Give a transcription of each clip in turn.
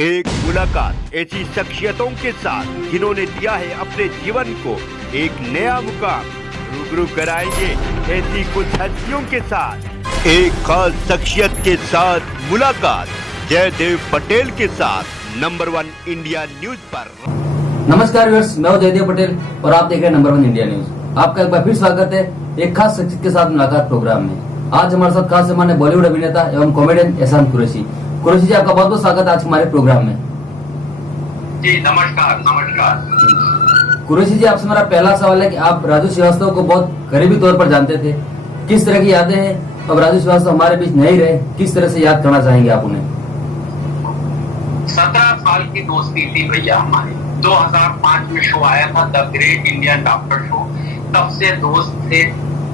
एक मुलाकात ऐसी शख्सियतों के साथ जिन्होंने दिया है अपने जीवन को एक नया मुकाम। रूबरू कराएंगे ऐसी कुछ हस्तियों के साथ एक खास शख्सियत के साथ मुलाकात जयदेव पटेल के साथ नंबर 1 इंडिया न्यूज पर। नमस्कार व्यूअर्स, मैं हूं जयदेव पटेल और आप देख रहे हैं नंबर 1 इंडिया न्यूज। आपका एक बार फिर स्वागत है एक खास शख्सियत के साथ मुलाकात प्रोग्राम में। आज हमारे साथ खास मेहमान है बॉलीवुड अभिनेता एवं कॉमेडियन एहसान कुरैशी। कुरैशी जी, आपका बहुत बहुत स्वागत है आज हमारे प्रोग्राम में। जी नमस्कार। कुरैशी जी, आपसे मेरा पहला सवाल है कि आप राजू श्रीवास्तव को बहुत करीबी तौर पर जानते थे, किस तरह की यादें हैं? अब राजू श्रीवास्तव हमारे बीच नहीं रहे, किस तरह से याद करना चाहेंगे आप उन्हें? 17 साल की दोस्ती थी भैया हमारी। 2005 में शो आया था the great Indian doctor show, तब से दोस्त थे,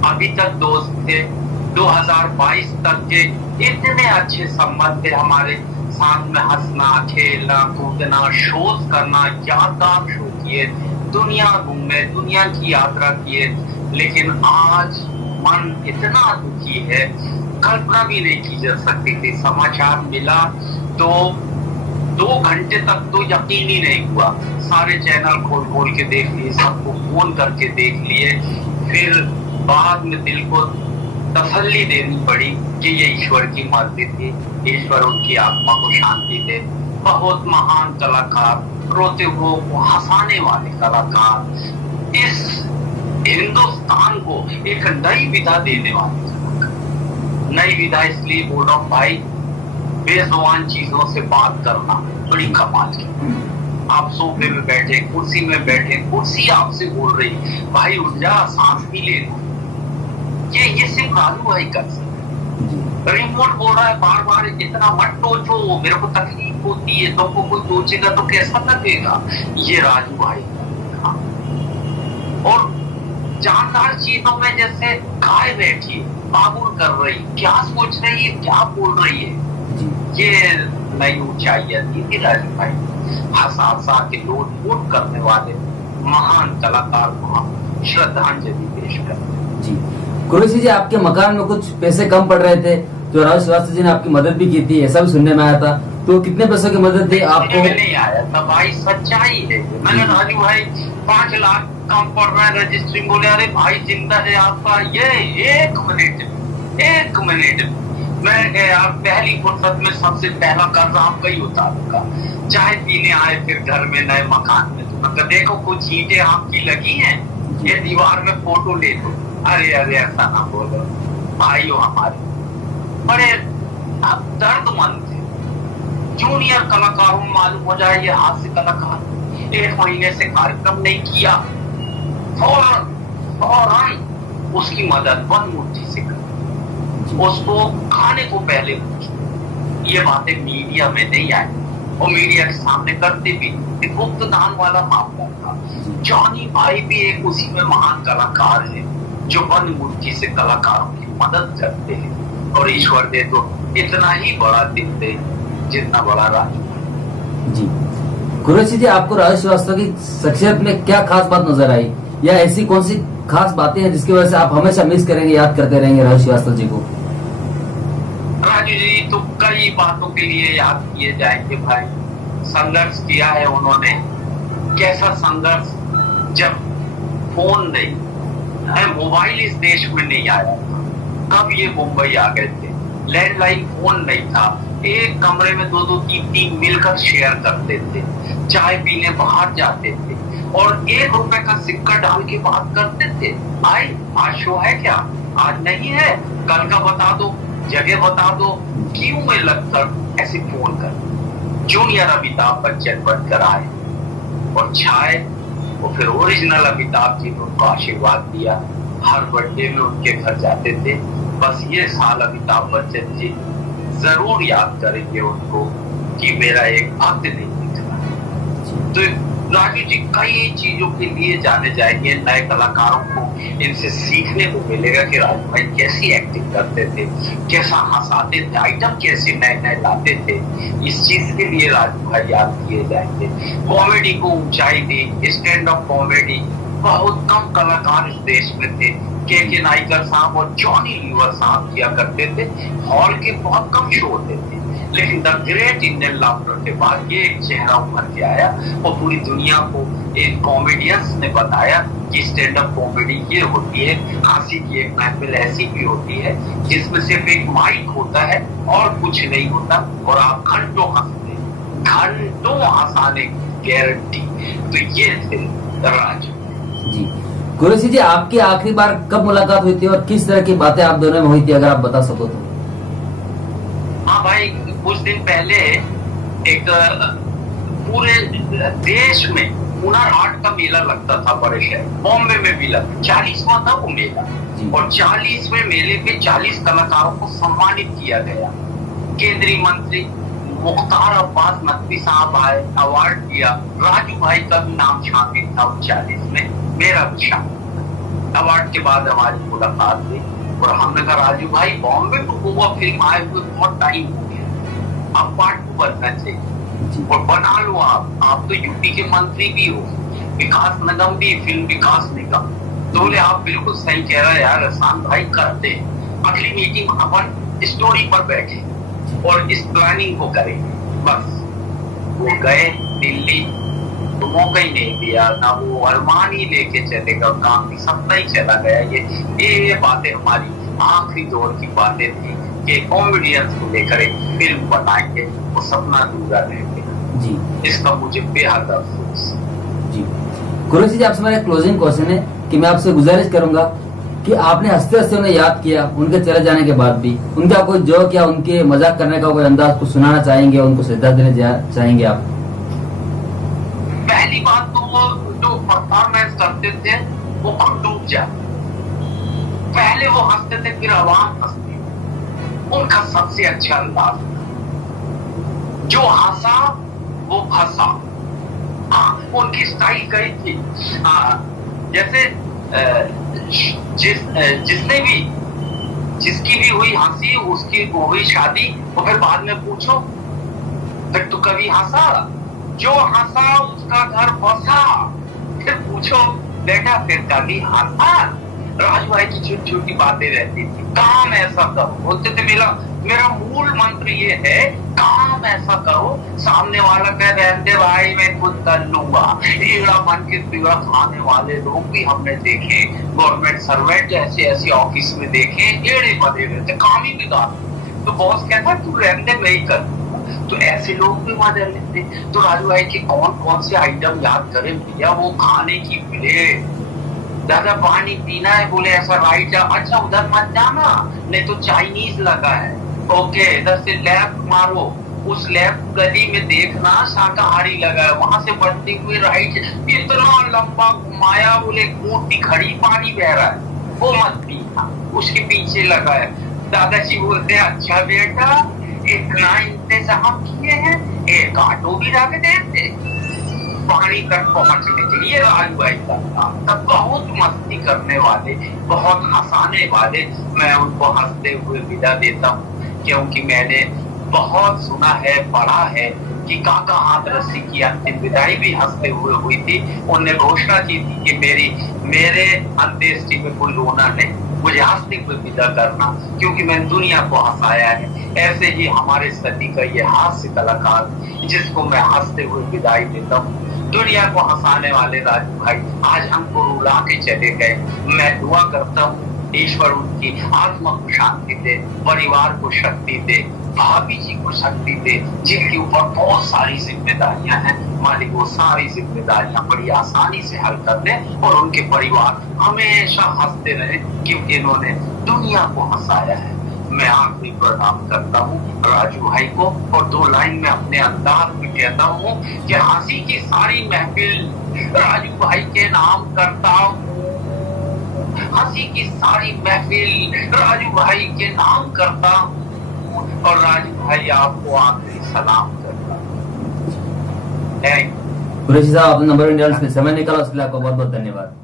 अभी तक दोस्त थे। 2022 तक के इतने अच्छे संबंध थे हमारे साथ में, हंसना खेलना कूदना शोज करना, यादगार शो किए, दुनिया घूमे, दुनिया की यात्रा किए। लेकिन आज मन इतना दुखी है, कल्पना भी नहीं की जा सकती थी। समाचार मिला तो 2 घंटे तक तो यकीन ही नहीं हुआ। सारे चैनल खोल के देख लिए, सबको फोन करके देख लिए, फिर बाद में दिल को तसल्ली देनी पड़ी कि ये ईश्वर की मर्जी थी, ईश्वर उनकी आत्मा को शांति दे। बहुत महान कलाकार, रोते हुए को हंसाने वाले कलाकार, इस हिंदुस्तान को एक नई विधा देने वाले कलाकार। नई विधा इसलिए बोल रहा हूँ भाई, बेजुबान चीजों से बात करना बड़ी कमाल की। आप सोफे में बैठे, कुर्सी में बैठे, कुर्सी आपसे बोल रही भाई उठ जा, सांस भी लेना। ये सिर्फ राजू भाई कर सकते। रिमोट बोल रहा है बार बार इतना मत टोचो, मेरे को तकलीफ होती है, तुमको कोई टोचेगा तो कैसा लगेगा। ये राजू भाई का। और जानदार चीजों में जैसे गाय बैठी बाबुल कर रही, क्या सोच रही है, क्या बोल रही है, ये नई ऊंचाइयां थी राजू भाई। हंसा के लोट करने वाले महान कलाकार को हम श्रद्धांजलि पेश करते हैं। कुरैशी जी, आपके मकान में कुछ पैसे कम पड़ रहे थे, जो राजू श्रीवास्तव जी ने आपकी मदद भी की थी, ऐसा भी सुनने में आया था। तो कितने पैसों की मदद दी आपको? नहीं आया था भाई, सच्चाई है। मैंने राजू भाई 5 लाख कम पड़ रहा है रजिस्ट्री, बोले अरे भाई जिंदा है आपका ये 1 मिनट मैं गया, पहली फुर्सत में सबसे पहला कर्जा आपका ही उतारूंगा। चाय पीने आए फिर घर में नए मकान में, तो देखो कुछ ईंटें आपकी लगी हैं, ये दीवार में फोटो ले दो। अरे ऐसा ना बोलो भाई, हो हमारे बड़े अब दर्दमंद थे। जूनियर कलाकारों में मालूम हो जाए ये हास्य कलाकार 1 महीने से कार्यक्रम नहीं किया, फौरन उसकी मदद वन मूर्ति से कर, उसको खाने को पहले पूछो। ये बातें मीडिया में नहीं आई और मीडिया के सामने करते भी। गुप्त दान वाला मामला था। जॉनी भाई भी एक उसी में महान कलाकार है जो वन मूर्ति से कलाकारों की मदद करते हैं। और ईश्वर दे तो इतना ही बड़ा दिल दे जितना बड़ा राजू जी। कुरैशी जी, आपको राजू श्रीवास्तव की शख्सियत में क्या खास बात नजर आई, या ऐसी कौन सी खास बातें हैं जिसकी वजह से आप हमेशा मिस करेंगे, याद करते रहेंगे राजू श्रीवास्तव जी को? राजू जी तो कई बातों के लिए याद किए जाएंगे भाई। संघर्ष किया है उन्होंने, कैसा संघर्ष, जब फोन नहीं, मोबाइल इस देश में नहीं आया था, कब ये मुंबई आ गए थे, लैंडलाइन फोन नहीं था, एक कमरे में 2-2, 3-3 मिलकर शेयर करते थे, चाय पीने बाहर जाते थे और 1 रुपए का सिक्का डाल के बात करते थे। आज शो है क्या, आज नहीं है, कल का बता दो, जगह बता दो, क्यों में लगकर ऐसे फोन कर। जूनियर अमिताभ बच्चन बनकर आए और छाए, और फिर ओरिजिनल अमिताभ जी ने उनको आशीर्वाद दिया। हर बर्थडे में उनके घर जाते थे। बस ये साल अमिताभ बच्चन जी जरूर याद करेंगे उनको कि मेरा एक भक्त नहीं दिख रहा। तो राजू जी कई चीजों के लिए जाने जाएंगे, नए कलाकारों को इनसे सीखने को मिलेगा कि राजू भाई कैसी एक्टिंग करते थे, कैसा हंसाते थे, आइटम कैसे नए लाते थे। इस चीज के लिए राजू भाई याद किए जाएंगे। कॉमेडी को ऊंचाई दी, स्टैंड अप कॉमेडी बहुत कम कलाकार इस देश में थे। के नाइकर साहब और जॉनी लीवर साहब किया करते थे, हॉल के बहुत कम शो होते थे, लेकिन द ग्रेट इंडियन लाफ्टर के बाद ये एक चेहरा उभर के आया और पूरी दुनिया को एक कॉमेडियंस ने बताया कि स्टैंड अप कॉमेडी ये होती है। हंसी की एक महफिल ऐसी भी होती है जिसमें सिर्फ एक माइक होता है और कुछ नहीं होता और आप घंटों हंसाने की गारंटी। तो ये थे राजू जी। कुरैशी जी, आपकी आखिरी बार कब मुलाकात हुई थी और किस तरह की बातें आप दोनों में हुई थी, अगर आप बता सको तो? हाँ भाई, कुछ दिन पहले एक पूरे देश में हुनर हाट का मेला लगता था बड़े शहर बॉम्बे में भी लगा। 40वां था वो मेला और 40वें मेले पे 40 कलाकारों को सम्मानित किया गया। केंद्रीय मंत्री मुख्तार अब्बास नकवी साहब आए, अवार्ड दिया। राजू भाई का भी नाम शामिल था 40 में, मेरा भी शामिल। अवार्ड के बाद हमारी मुलाकात हुई और हमने कहा राजू भाई, बॉम्बे टू गोवा फिल्म आए हुए बहुत टाइम हो गया, अब पार्ट 2 बनना चाहिए और बना लो। आप तो यूपी के मंत्री भी हो, विकास निगम भी, फिल्म विकास निगम। तो बोले आप बिल्कुल सही कह रहे हैं यार एहसान भाई, करते। अगली मीटिंग अपन स्टोरी पर बैठे और इस प्लानिंग को करेंगे। बस वो गए दिल्ली, तो मौका ही नहीं दिया, ना वो अरमान ही लेके चलेगा, काम भी सपना ही चला गया। ये बातें हमारी आखिरी दौर की बातें थी कि कॉमेडियंस को लेकर एक फिल्म बनाएंगे, वो सपना अधूरा रह गया जी। इसका मुझे बेहद अफसोस जी। कुरैशी जी, आपसे मेरा क्लोजिंग क्वेश्चन है कि मैं आपसे गुजारिश करूंगा कि आपने हंसते हंसते उन्हें याद किया उनके चले जाने के बाद भी, उनका कोई जोक या उनके मजाक करने का कोई अंदाज कुछ सुनाना चाहेंगे, उनको श्रद्धा देने चाहेंगे आप? पहली बात तो वो जो परफॉर्मेंस करते थे वो खुद डूब जाते। पहले वो हंसते थे फिर आवाम हंसती, उनका सबसे अच्छा अंदाज था। जो हंसा वो फंसा। उनकी स्टाइल कही थी। जैसे जिसकी भी हुई हंसी उसकी हुई शादी, और फिर बाद में पूछो फिर तू कभी हंसा? जो हंसा उसका घर बसा। फिर पूछो बेटा फिर कभी हंसा? राजू भाई की छोटी छोटी बातें रहती थी। काम ऐसा करो, बोलते थे मेरा मूल मंत्र ये है, काम ऐसा करो सामने वाला कह रहते भाई मैं खुद कर लूंगा। ईड़ा मन के पीड़ा खाने वाले लोग भी हमने देखे, गवर्नमेंट सर्वेंट ऐसे ऑफिस में देखे, एड़े बदे रहते, काम ही बिगाड़। तो बॉस कहता तू रहने मैं ही कर, तो ऐसे लोग भी मजा लेते। तो राजू भाई के कौन कौन से आइटम याद करें भैया? वो खाने की प्लेट, ज्यादा पानी पीना है बोले ऐसा राइट जा, अच्छा उधर मत जाना नहीं तो चाइनीज लगा है, ओके इधर से लेफ्ट मारो, उस लेफ्ट गली में देखना शाकाहारी लगा है, वहां से बढ़ते हुए राइट। इतना लंबा घुमाया, बोले मूर्ति खड़ी पानी बह रहा है वो मत पीना, उसके पीछे लगा है। दादाजी बोलते हैं अच्छा बेटा इतना इंतजाम किए हैं, एक ऑटो भी रख देते पानी तक पहुंचने के लिए। राजू भाई का तब बहुत मस्ती करने वाले, बहुत हंसाने वाले। मैं उनको हंसते हुए विदा देता हूँ क्योंकि मैंने बहुत सुना है, पढ़ा है कि काका हाथरसी की अंतिम विदाई भी हंसते हुए हुई थी। उन्होंने घोषणा की थी कि मेरे अंत्येष्टि में कोई रोना नहीं, मुझे हंसते हुए विदा करना, क्योंकि मैंने दुनिया को हंसाया है। ऐसे ही हमारे सदी का ये हास्य कलाकार जिसको मैं हंसते हुए विदाई देता हूँ, दुनिया को हंसाने वाले राजू भाई आज हमको रुला के चले गए। मैं दुआ करता हूँ ईश्वर उनकी आत्मा को शांति दे, परिवार को शक्ति दे, भाभी जी को शक्ति दे, जिनके ऊपर बहुत सारी जिम्मेदारियां हैं। मालिक वो सारी जिम्मेदारियां बड़ी आसानी से हल कर दे और उनके परिवार हमेशा हंसते रहे, क्योंकि इन्होंने दुनिया को हंसाया है। मैं आखिरी प्रणाम करता हूँ राजू भाई को और 2 लाइन में अपने अंदाज में कहता हूँ कि हंसी की सारी महफिल राजू भाई के नाम करता हूँ, हंसी की सारी महफिल राजू भाई के नाम करता हूँ और राजू भाई आपको आखिरी सलाम करता हूँ। कुरैशी साहब, आपने नंबर इंडिया से समय निकाला, उसके लिए आपको बहुत बहुत धन्यवाद।